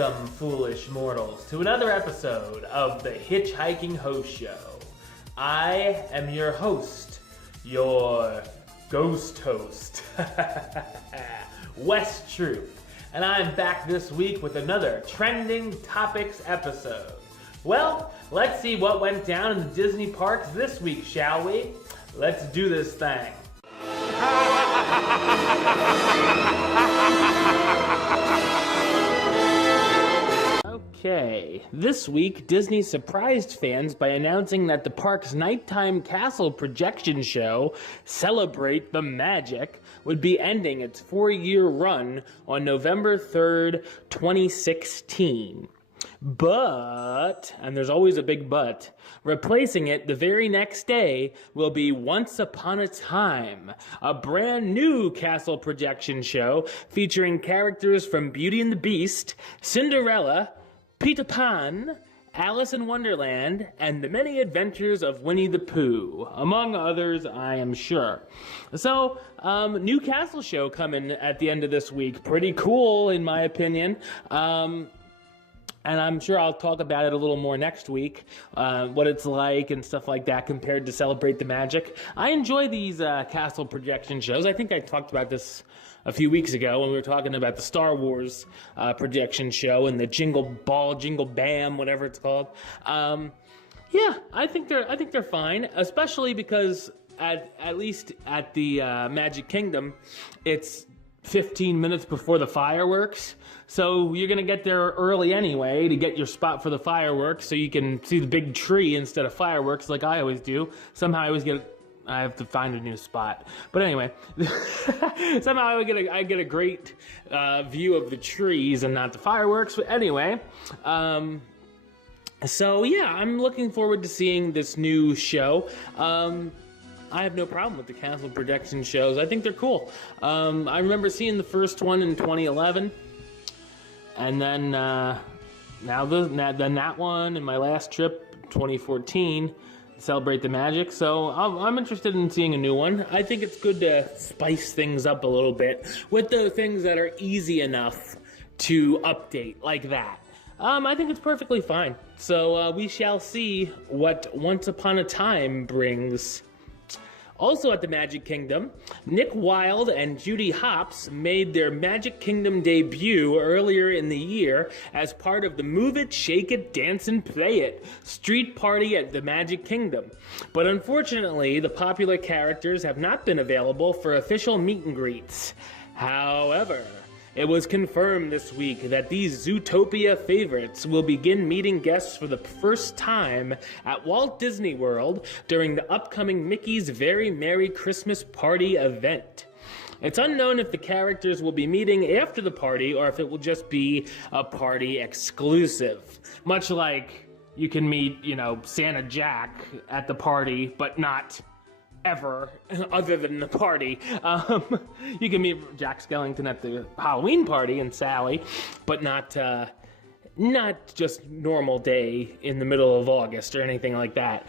Welcome, foolish mortals, to another episode of the HitchHiking Hosts Show. I am your host, your ghost host, West Troop, and I'm back this week with another Trending Topics episode. Well, let's see what went down in the Disney parks this week, shall we? Let's do this thing. Okay, this week Disney surprised fans by announcing that the park's nighttime castle projection show, Celebrate the Magic, would be ending its 4-year run on November 3rd, 2016. But, and there's always a big but, replacing it the very next day will be Once Upon a Time, a brand new castle projection show featuring characters from Beauty and the Beast, Cinderella, Peter Pan, Alice in Wonderland, and the many adventures of Winnie the Pooh, among others, I am sure. So, new castle show coming at the end of this week. Pretty cool, in my opinion. And I'm sure I'll talk about it a little more next week, what it's like and stuff like that compared to Celebrate the Magic. I enjoy these castle projection shows. I think I talked about this a few weeks ago when we were talking about the Star Wars projection show and the Jingle Ball, Jingle Bam, whatever it's called. Yeah, I think they're fine, especially because at least at the Magic Kingdom, it's 15 minutes before the fireworks. So you're going to get there early anyway to get your spot for the fireworks so you can see the big tree instead of fireworks like I always do. Somehow I have to find a new spot. But anyway, somehow I get a great view of the trees and not the fireworks. But anyway, so yeah, I'm looking forward to seeing this new show. I have no problem with the castle projection shows. I think they're cool. I remember seeing the first one in 2011, and then then that one, and my last trip, 2014, Celebrate the Magic. So I'm interested in seeing a new one. I think it's good to spice things up a little bit with the things that are easy enough to update like that. I think it's perfectly fine. So we shall see what Once Upon a Time brings. Also at the Magic Kingdom, Nick Wilde and Judy Hopps made their Magic Kingdom debut earlier in the year as part of the Move It, Shake It, Dance and Play It street party at the Magic Kingdom. But unfortunately, the popular characters have not been available for official meet and greets. However, it was confirmed this week that these Zootopia favorites will begin meeting guests for the first time at Walt Disney World during the upcoming Mickey's Very Merry Christmas Party event. It's unknown if the characters will be meeting after the party or if it will just be a party exclusive. Much like you can meet, Santa Jack at the party, but not ever other than the party. You can meet Jack Skellington at the Halloween party and Sally, but not just normal day in the middle of August or anything like that.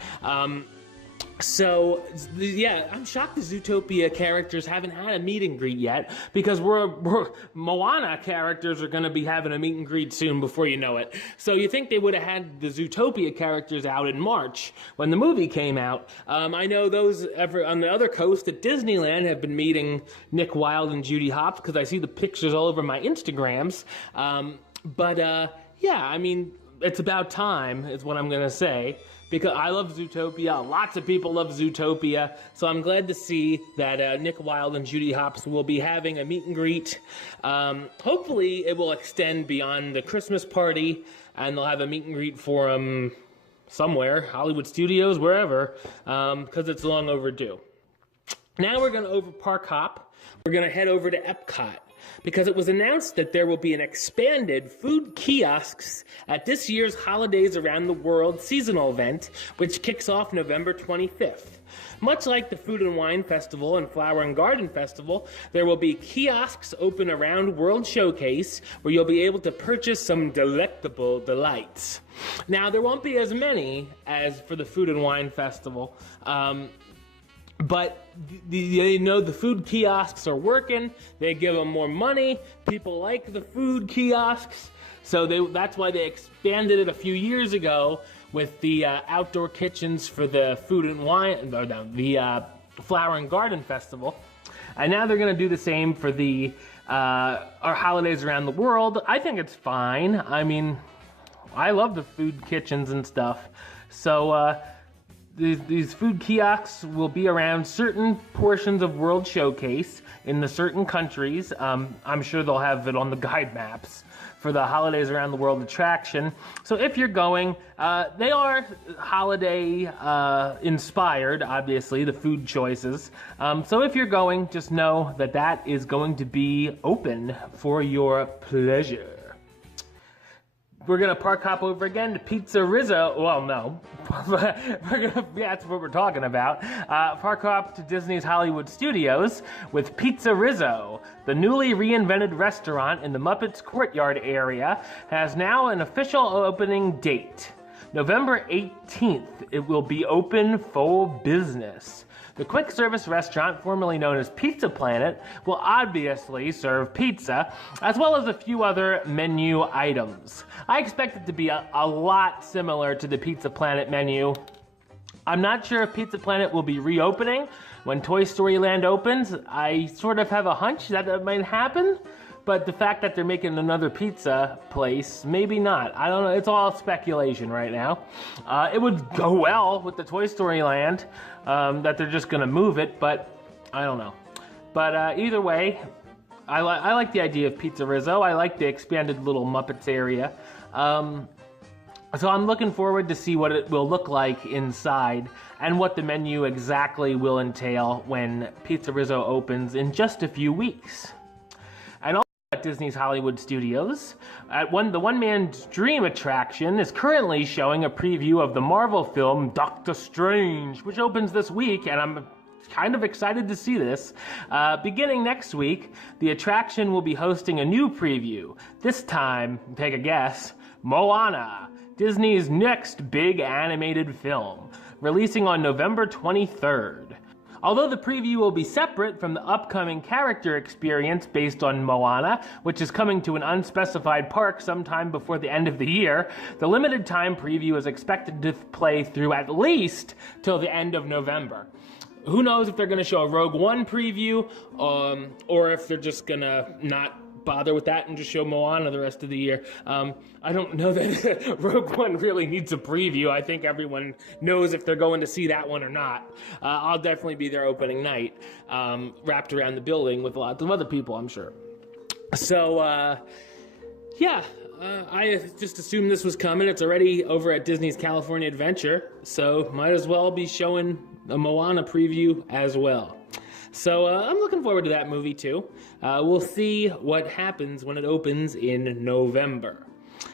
So, yeah, I'm shocked the Zootopia characters haven't had a meet and greet yet, because Moana characters are going to be having a meet and greet soon before you know it. So you think they would have had the Zootopia characters out in March when the movie came out. I know those on the other coast at Disneyland have been meeting Nick Wilde and Judy Hopps, because I see the pictures all over my Instagrams. Yeah, I mean, it's about time is what I'm going to say. Because I love Zootopia, lots of people love Zootopia, so I'm glad to see that Nick Wilde and Judy Hopps will be having a meet and greet. Hopefully it will extend beyond the Christmas party, and they'll have a meet and greet for them somewhere, Hollywood Studios, wherever, because it's long overdue. Now we're going to park hop. We're going to head over to Epcot, because it was announced that there will be an expanded food kiosks at this year's Holidays Around the World seasonal event, which kicks off November 25th. Much like the Food and Wine Festival and Flower and Garden Festival, there will be kiosks open around World Showcase where you'll be able to purchase some delectable delights. Now, there won't be as many as for the Food and Wine Festival, but they know the food kiosks are working. They give them more money. People like the food kiosks. So that's why they expanded it a few years ago with the outdoor kitchens for the food and wine, or the Flower and Garden Festival. And now they're going to do the same for the our holidays around the world. I think it's fine. I mean, I love the food kitchens and stuff. So these food kiosks will be around certain portions of World Showcase in the certain countries. I'm sure they'll have it on the guide maps for the holidays around the world attraction. So if you're going, they are holiday inspired, obviously, the food choices. So if you're going, just know that that is going to be open for your pleasure. We're gonna park hop over again to PizzeRizzo. Well, no, that's what we're talking about. Park hop to Disney's Hollywood Studios with PizzeRizzo. The newly reinvented restaurant in the Muppets Courtyard area has now an official opening date. November 18th, it will be open for business. The quick service restaurant, formerly known as Pizza Planet, will obviously serve pizza, as well as a few other menu items. I expect it to be a lot similar to the Pizza Planet menu. I'm not sure if Pizza Planet will be reopening when Toy Story Land opens. I sort of have a hunch that might happen, but the fact that they're making another pizza place, maybe not. I don't know, it's all speculation right now. It would go well with the Toy Story Land, that they're just gonna move it, but I don't know. But either way, I like the idea of PizzeRizzo. I like the expanded little Muppets area. So I'm looking forward to see what it will look like inside and what the menu exactly will entail when PizzeRizzo opens in just a few weeks. And also at Disney's Hollywood Studios, the one-man dream attraction is currently showing a preview of the Marvel film Doctor Strange, which opens this week, and I'm kind of excited to see this. Beginning next week, the attraction will be hosting a new preview. This time, take a guess, Moana, Disney's next big animated film, releasing on November 23rd. Although the preview will be separate from the upcoming character experience based on Moana, which is coming to an unspecified park sometime before the end of the year, the limited time preview is expected to play through at least till the end of November. Who knows if they're going to show a Rogue One preview, or if they're just going to not bother with that and just show Moana the rest of the year. I don't know that Rogue One really needs a preview. I think everyone knows if they're going to see that one or not. I'll definitely be there opening night, wrapped around the building with lots of other people, I'm sure. So, yeah, I just assumed this was coming. It's already over at Disney's California Adventure, so might as well be showing a Moana preview as well. So I'm looking forward to that movie too. We'll see what happens when it opens in November.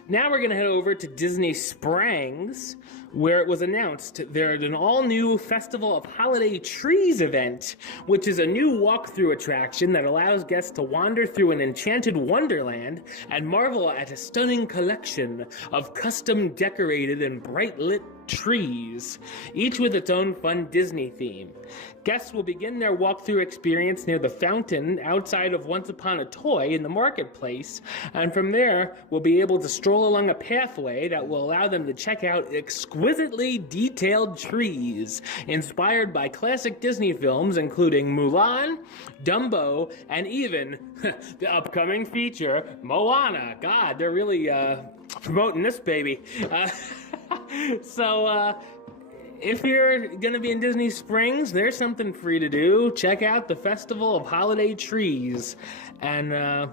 Now we're going to head over to Disney Springs, where it was announced there's an all-new Festival of Holiday Trees event, which is a new walkthrough attraction that allows guests to wander through an enchanted wonderland and marvel at a stunning collection of custom decorated and bright lit trees, each with its own fun Disney theme. Guests will begin their walkthrough experience near the fountain outside of Once Upon a Toy in the marketplace, and from there will be able to stroll along a pathway that will allow them to check out exquisitely detailed trees inspired by classic Disney films including Mulan, Dumbo, and even the upcoming feature, Moana. God, they're really promoting this baby. So, if you're going to be in Disney Springs, there's something for you to do. Check out the Festival of Holiday Trees. And,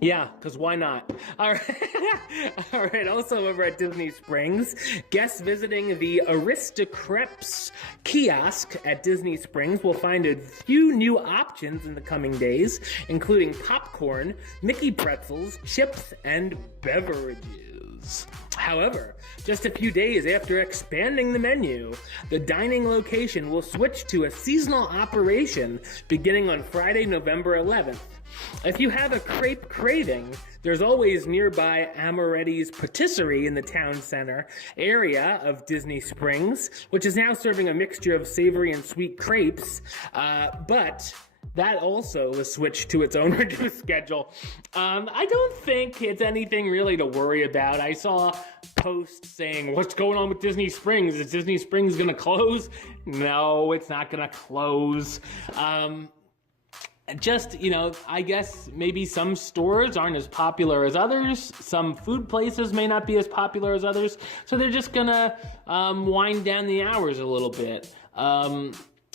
yeah, because why not? All right. All right. Also over at Disney Springs, guests visiting the Aristocrepes kiosk at Disney Springs will find a few new options in the coming days, including popcorn, Mickey pretzels, chips, and beverages. However, just a few days after expanding the menu, the dining location will switch to a seasonal operation beginning on Friday, November 11th. If you have a crepe craving, there's always nearby Amoretti's Patisserie in the town center area of Disney Springs, which is now serving a mixture of savory and sweet crepes, but that also was switched to its own reduced schedule. I don't think it's anything really to worry about. I saw posts saying, what's going on with Disney Springs? Is Disney Springs going to close? No, it's not going to close. Just, I guess maybe some stores aren't as popular as others. Some food places may not be as popular as others. So they're just going to wind down the hours a little bit.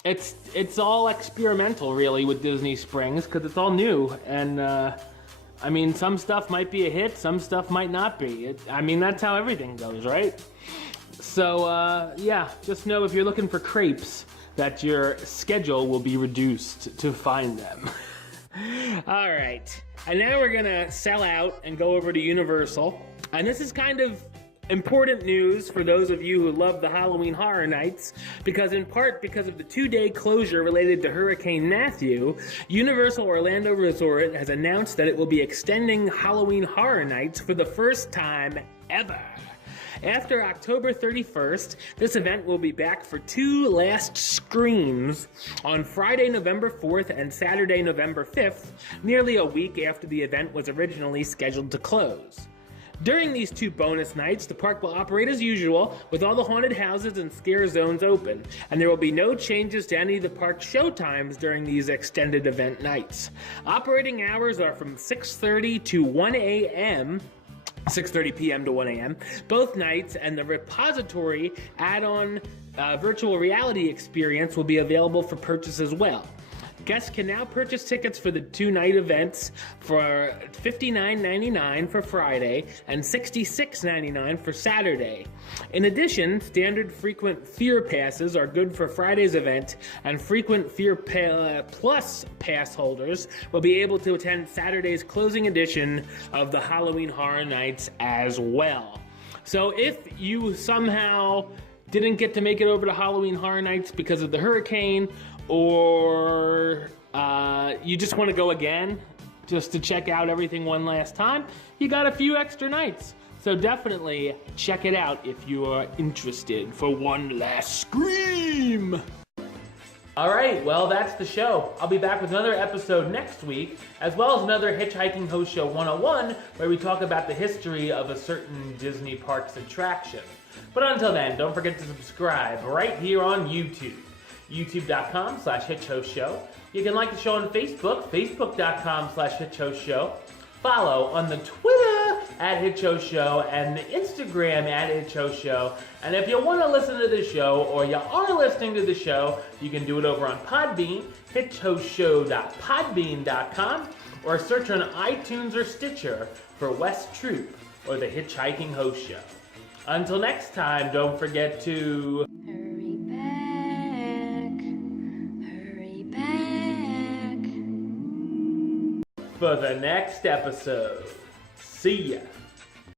It's all experimental, really, with Disney Springs, because it's all new. And, some stuff might be a hit, some stuff might not be. That's how everything goes, right? So, just know if you're looking for crepes, that your schedule will be reduced to find them. All right, and now we're gonna sell out and go over to Universal. And this is kind of important news for those of you who love the Halloween Horror Nights, because in part because of the 2-day closure related to Hurricane Matthew, Universal Orlando Resort has announced that it will be extending Halloween Horror Nights for the first time ever. After October 31st, this event will be back for 2 last screams on Friday, November 4th and Saturday, November 5th, nearly a week after the event was originally scheduled to close. During these 2 bonus nights, the park will operate as usual, with all the haunted houses and scare zones open, and there will be no changes to any of the park's show times during these extended event nights. Operating hours are from 6:30 to 1 a.m., 6:30 p.m. to 1 a.m. both nights, and the repository add-on virtual reality experience will be available for purchase as well. Guests can now purchase tickets for the 2-night events for $59.99 for Friday and $66.99 for Saturday. In addition, standard frequent fear passes are good for Friday's event, and frequent fear plus pass holders will be able to attend Saturday's closing edition of the Halloween Horror Nights as well. So if you somehow didn't get to make it over to Halloween Horror Nights because of the hurricane, or you just want to go again just to check out everything one last time, you got a few extra nights. So definitely check it out if you are interested for one last scream. All right, well, that's the show. I'll be back with another episode next week, as well as another HitchHiking Host Show 101, where we talk about the history of a certain Disney Parks attraction. But until then, don't forget to subscribe right here on YouTube. youtube.com/HitchHostShow. You can like the show on Facebook, facebook.com/HitchHostShow. Follow on the Twitter @HitchHostShow and the Instagram @HitchHostShow. And if you want to listen to the show, or you are listening to the show, you can do it over on Podbean, hitchhostshow.podbean.com, or search on iTunes or Stitcher for West Troop or the HitchHiking Host Show. Until next time, don't forget to for the next episode. See ya.